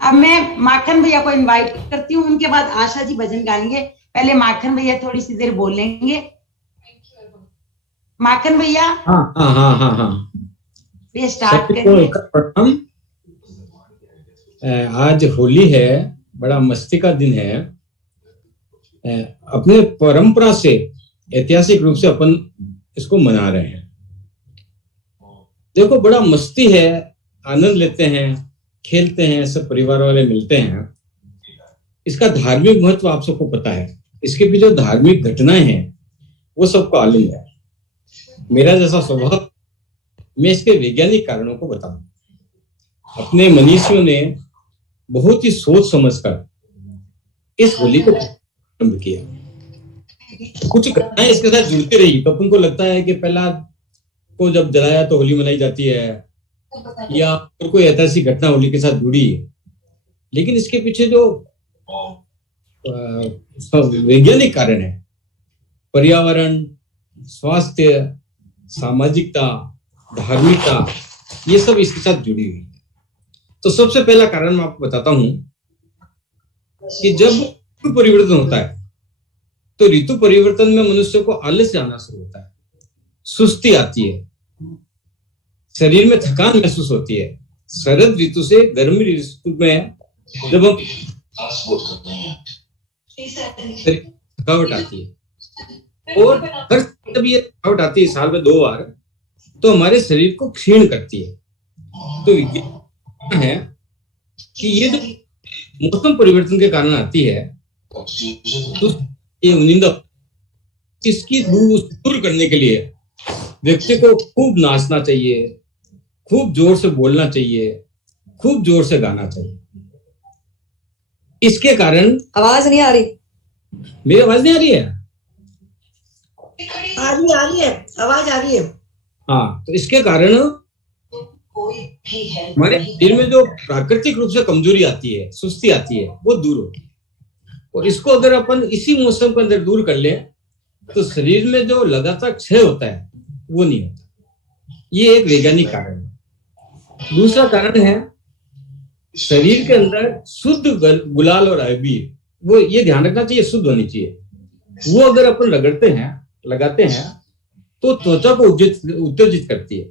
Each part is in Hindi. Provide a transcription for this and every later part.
अब मैं माखन भैया को इनवाइट करती हूँ, उनके बाद आशा जी भजन गाएंगे। पहले माखन भैया थोड़ी सी देर बोलेंगे। माखन भैया, हाँ हाँ हाँ हाँ हाँ, ये स्टार्ट सभी को करिए। एक प्रणाम। आज होली है, बड़ा मस्ती का दिन है। अपने परंपरा से ऐतिहासिक रूप से अपन इसको मना रहे हैं। देखो, बड़ा मस्ती है, आनंद लेते हैं, खेलते हैं, सब परिवार वाले मिलते हैं। इसका धार्मिक महत्व आप सबको पता है। इसके भी जो धार्मिक घटनाएं हैं वो सबको मालूम है। मेरा जैसा स्वभाव, मैं इसके वैज्ञानिक कारणों को बताऊं। अपने मनीषियों ने बहुत ही सोच समझकर इस होली को प्रारंभ किया। कुछ घटनाएं इसके साथ जुड़ती रही तो अपन को लगता है कि पहला को जब जलाया तो होली मनाई जाती है, या कोई ऐतिहासिक घटना होली के साथ जुड़ी है। लेकिन इसके पीछे जो वैज्ञानिक कारण है, पर्यावरण, स्वास्थ्य, सामाजिकता, धार्मिकता, ये सब इसके साथ जुड़ी हुई है। तो सबसे पहला कारण मैं आपको बताता हूं कि जब ऋतु परिवर्तन होता है तो ऋतु परिवर्तन में मनुष्य को आलस्य आना शुरू होता है, सुस्ती आती है, शरीर में थकान महसूस होती है। शरद ऋतु से गर्मी ऋतु में जब हम थकावट आती है, और हर जब ये थकावट आती है साल में 2 बार, तो हमारे शरीर को क्षीण करती है। तो विज्ञान है कि ये जो मौसम परिवर्तन के कारण आती है, तो ये निंदा, इसकी दूर करने के लिए व्यक्ति को खूब नाचना चाहिए, खूब जोर से बोलना चाहिए, खूब जोर से गाना चाहिए। इसके कारण आवाज नहीं आ रही, मेरी आवाज नहीं आ रही है? आ रही है, आवाज आ रही है। हाँ, तो इसके कारण हमारे शरीर में जो प्राकृतिक रूप से कमजोरी आती है, सुस्ती आती है, वो दूर होती है। और इसको अगर अपन इसी मौसम के अंदर दूर कर ले तो शरीर में जो लगातार क्षय होता है वो नहीं होता। ये एक वैज्ञानिक कारण है। दूसरा कारण है, शरीर के अंदर शुद्ध गुलाल और अबीर, वो ये ध्यान रखना चाहिए, शुद्ध होनी चाहिए। वो अगर अपन रगड़ते हैं, लगाते हैं, तो त्वचा को उत्तेजित करती है।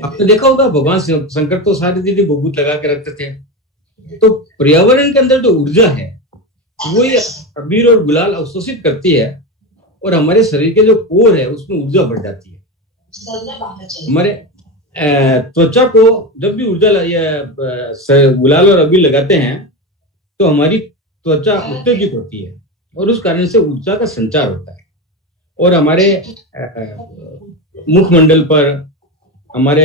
आपने देखा होगा भगवान शंकर तो सारी दीदी भभूत लगा के रखते थे। तो पर्यावरण के अंदर जो ऊर्जा है वो ये अबीर और गुलाल अवशोषित करती है, और हमारे शरीर के जो कोर है उसमें ऊर्जा बढ़ जाती है। हमारे त्वचा को जब भी ऊर्जा गुलाल और अबीर लगाते हैं तो हमारी त्वचा उत्तेजित होती है, और उस कारण से ऊर्जा का संचार होता है, और हमारे मुखमंडल पर, हमारे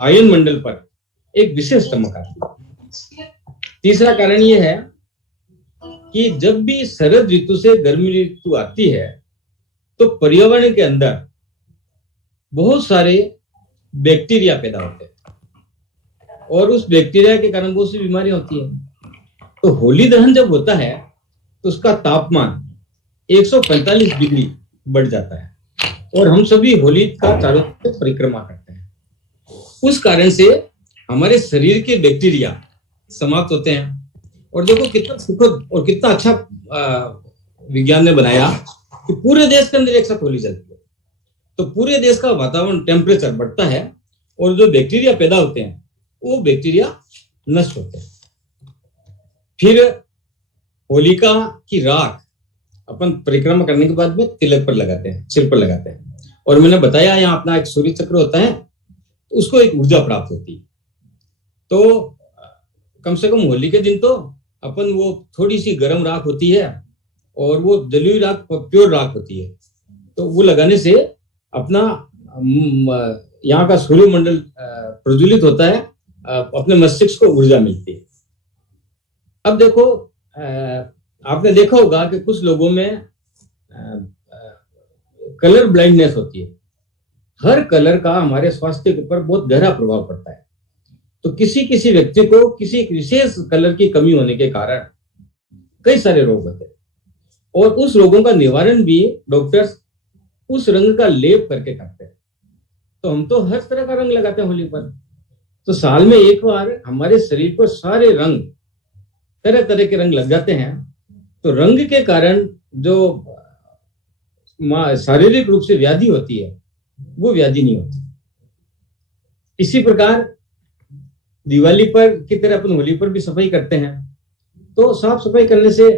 आयन मंडल पर एक विशेष चमक आती है। तीसरा कारण यह है कि जब भी शरद ऋतु से गर्मी ऋतु आती है तो पर्यावरण के अंदर बहुत सारे बैक्टीरिया पैदा होते हैं, और उस बैक्टीरिया के कारण बहुत सी बीमारियां होती है। तो होली दहन जब होता है तो उसका तापमान 145 डिग्री बढ़ जाता है, और हम सभी होली का चारों तरफ परिक्रमा करते हैं। उस कारण से हमारे शरीर के बैक्टीरिया समाप्त होते हैं। और देखो कितना सुखद और कितना अच्छा विज्ञान ने बनाया कि पूरे देश के अंदर एक साथ होली चलती है, तो पूरे देश का वातावरण टेम्परेचर बढ़ता है, और जो बैक्टीरिया पैदा होते हैं वो बैक्टीरिया नष्ट होते हैं। फिर होलिका की राख अपन परिक्रमा करने के बाद में तिलक पर लगाते हैं, सिर पर लगाते हैं, और मैंने बताया यहाँ अपना एक सूर्य चक्र होता है, तो उसको एक ऊर्जा प्राप्त होती है। तो कम से कम होली के दिन तो अपन वो थोड़ी सी गर्म राख होती है, और वो जली हुई राख प्योर राख होती है, तो वो लगाने से अपना यहाँ का सूर्यमंडल प्रज्वलित होता है, अपने मस्तिष्क को ऊर्जा मिलती है। अब देखो, आपने देखा होगा कि कुछ लोगों में कलर ब्लाइंडनेस होती है। हर कलर का हमारे स्वास्थ्य के ऊपर बहुत गहरा प्रभाव पड़ता है। तो किसी किसी व्यक्ति को किसी एक विशेष कलर की कमी होने के कारण कई सारे रोग होते हैं, और उस रोगों का निवारण भी डॉक्टर्स उस रंग का लेप करके करते हैं। तो हम तो हर तरह का रंग लगाते हैं होली पर, तो साल में एक बार हमारे शरीर पर सारे रंग, तरह तरह के रंग लग जाते हैं। तो रंग के कारण जो शारीरिक रूप से व्याधि होती है वो व्याधि नहीं होती। इसी प्रकार दिवाली पर की तरह अपन होली पर भी सफाई करते हैं। तो साफ सफाई करने से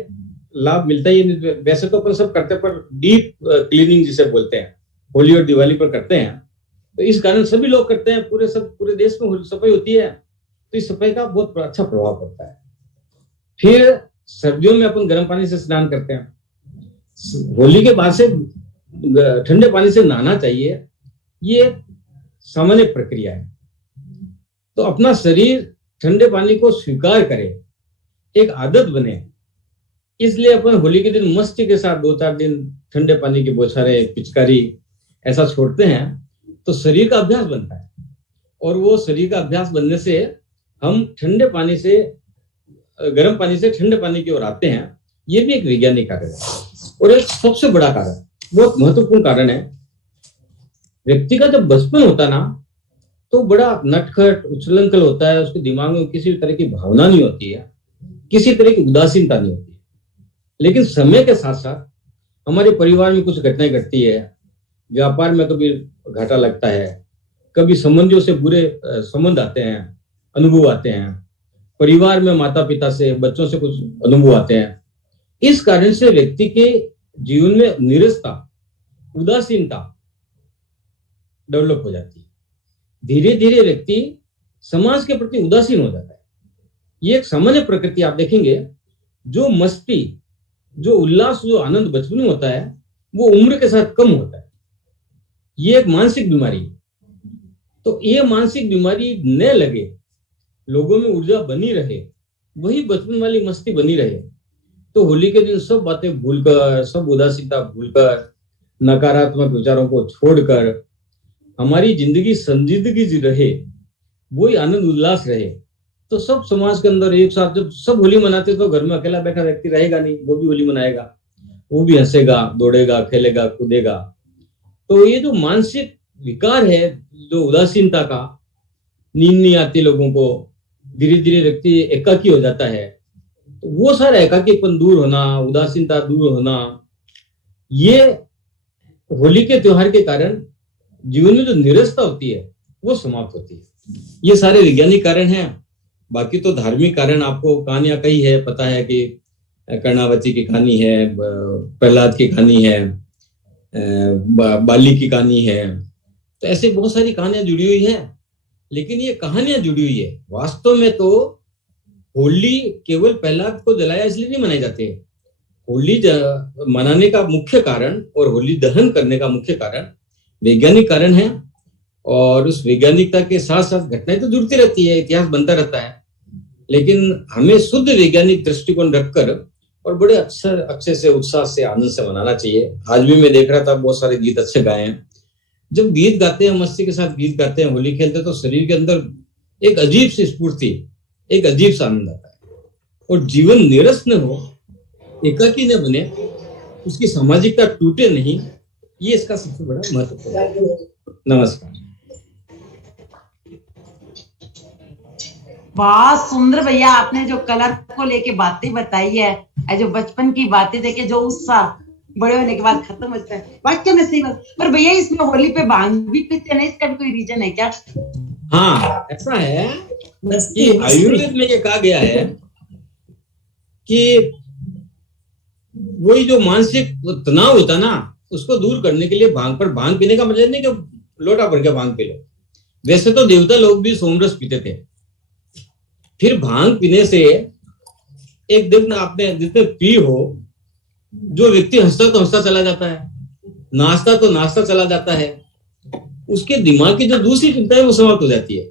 लाभ मिलता ही है। वैसे तो अपन सब करते हैं, पर डीप क्लीनिंग जिसे बोलते हैं होली और दिवाली पर करते हैं। तो इस कारण सभी लोग करते हैं, पूरे देश में सफाई होती है। तो इस सफाई का बहुत अच्छा प्रभाव पड़ता है। फिर सर्दियों में अपन गर्म पानी से स्नान करते हैं। होली के बाद से ठंडे पानी से नहाना चाहिए, ये सामान्य प्रक्रिया है। तो अपना शरीर ठंडे पानी को स्वीकार करे, एक आदत बने, इसलिए अपन होली के दिन मस्ती के साथ 2-4 दिन ठंडे पानी के बौछारें, पिचकारी ऐसा छोड़ते हैं। तो शरीर का अभ्यास बनता है, और वो शरीर का अभ्यास बनने से हम ठंडे पानी से गर्म पानी से ठंडे पानी की ओर आते हैं। ये भी एक वैज्ञानिक कारण है, और एक सबसे बड़ा कारण, बहुत महत्वपूर्ण कारण है। व्यक्ति का जब बचपन होता ना, तो बड़ा नटखट उछलंकल होता है, उसके दिमाग में किसी तरह की भावना नहीं होती है, किसी तरह की उदासीनता नहीं होती है। लेकिन समय के साथ साथ हमारे परिवार में कुछ घटनाएं घटती है, व्यापार में कभी घाटा लगता है, कभी संबंधियों से बुरे संबंध आते हैं, अनुभव आते हैं, परिवार में माता पिता से, बच्चों से कुछ अनुभव आते हैं। इस कारण से व्यक्ति के जीवन में नीरसता, उदासीनता डेवलप हो जाती है। धीरे धीरे व्यक्ति समाज के प्रति उदासीन हो जाता है। ये एक सामान्य प्रकृति आप देखेंगे। जो मस्ती, जो उल्लास, जो आनंद बचपन में होता है, वो उम्र के साथ कम होता है। ये एक मानसिक बीमारी है। तो ये मानसिक बीमारी न लगे, लोगों में ऊर्जा बनी रहे, वही बचपन वाली मस्ती बनी रहे, तो होली के दिन सब बातें भूलकर, सब उदासीनता भूलकर, नकारात्मक विचारों को छोड़कर हमारी जिंदगी संजीदगी रहे, वही आनंद उल्लास रहे। तो सब समाज के अंदर एक साथ जब सब होली मनाते, तो घर में अकेला बैठा व्यक्ति रहेगा नहीं, वो भी होली मनाएगा, वो भी हंसेगा, दौड़ेगा, खेलेगा, कूदेगा। तो ये जो मानसिक विकार है, जो उदासीनता का, नींद नहीं आती लोगों को, धीरे धीरे व्यक्ति एकाकी हो जाता है। तो वो सारा एकाकीपन दूर होना, उदासीनता दूर होना, ये होली के त्योहार के कारण जीवन में जो निरसता होती है वो समाप्त होती है। ये सारे वैज्ञानिक कारण हैं। बाकी तो धार्मिक कारण आपको कहानियां कही है, पता है कि कर्णावती की कहानी है, प्रहलाद की कहानी है, बाली की कहानी है। तो ऐसे बहुत सारी कहानियां जुड़ी हुई है। लेकिन ये कहानियां जुड़ी हुई है, वास्तव में तो होली केवल प्रहलाद को जलाया इसलिए नहीं मनाई जाती है। होली मनाने का मुख्य कारण और होली दहन करने का मुख्य कारण वैज्ञानिक कारण है। और उस वैज्ञानिकता के साथ साथ घटनाएं तो जुड़ती रहती है, इतिहास बनता रहता है। लेकिन हमें शुद्ध वैज्ञानिक दृष्टिकोण रखकर और बड़े अच्छे से, उत्साह से, आनंद से मनाना चाहिए। आज भी मैं देख रहा था बहुत सारे गीत अच्छे गाए हैं। जब गीत गाते हैं, मस्ती के साथ गीत गाते हैं, होली खेलते हैं, तो शरीर के अंदर एक अजीब सी स्फूर्ति, एक अजीब सा आनंद आता है। और जीवन निरस न हो, एकाकी न बने, उसकी सामाजिकता टूटे नहीं, ये इसका सबसे बड़ा महत्व है। नमस्कार। वाह सुंदर भैया, आपने जो कलर को लेके बातें बताई है, जो बचपन की बातें देखे, जो उत्साह बड़े होने के बाद खत्म होता है, वाक्य में सही बात। पर भैया इसमें होली पे भांग भी पीते हैं, इसका भी कोई रीजन है क्या? हाँ, ऐसा है कि आयुर्वेद में ये कहा गया है कि वही जो मानसिक तनाव होता ना, उसको दूर करने के लिए भांग पीने का मतलब नहीं कि लोटा भर के भांग पी लो। वैसे तो देवता लोग भी सोमरस पीते थे। फिर भांग पीने से एक दिन आपने जितने पी हो, जो व्यक्ति हंसता तो हंसता चला जाता है, नाचता तो नाचता चला जाता है, उसके दिमाग की जो दूसरी चिंता है वो समाप्त हो जाती है।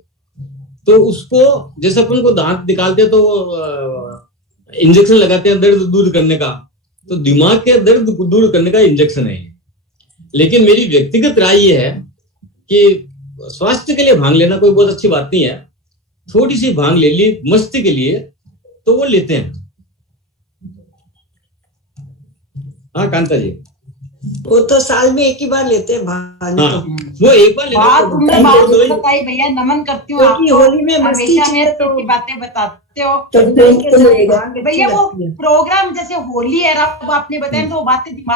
तो उसको, जैसे अपन को दांत निकालते तो इंजेक्शन लगाते हैं दर्द दूर करने का, तो दिमाग के दर्द दूर करने का इंजेक्शन है। लेकिन मेरी व्यक्तिगत राय ये है कि स्वास्थ्य के लिए भांग लेना कोई बहुत अच्छी बात नहीं है। थोड़ी सी भांग ले ली मस्ती के लिए, तो वो लेते हैं। हाँ कांता जी। वो तो साल में एक ही बार लेते हैं भांग हाँ, तो। वो एक बार लेना बात तो तुमने हम बात दो ही- बताई भैया, नमन करती हूँ क्योंकि आपको। होली में मस्ती हमेशा चाहिए मेरे तो की बातें बताते हो तो भांग अच्छी भैया। वो लगती है। प्रोग्राम जैसे होली है, अब आपने बताया तो वो बातें दिमाग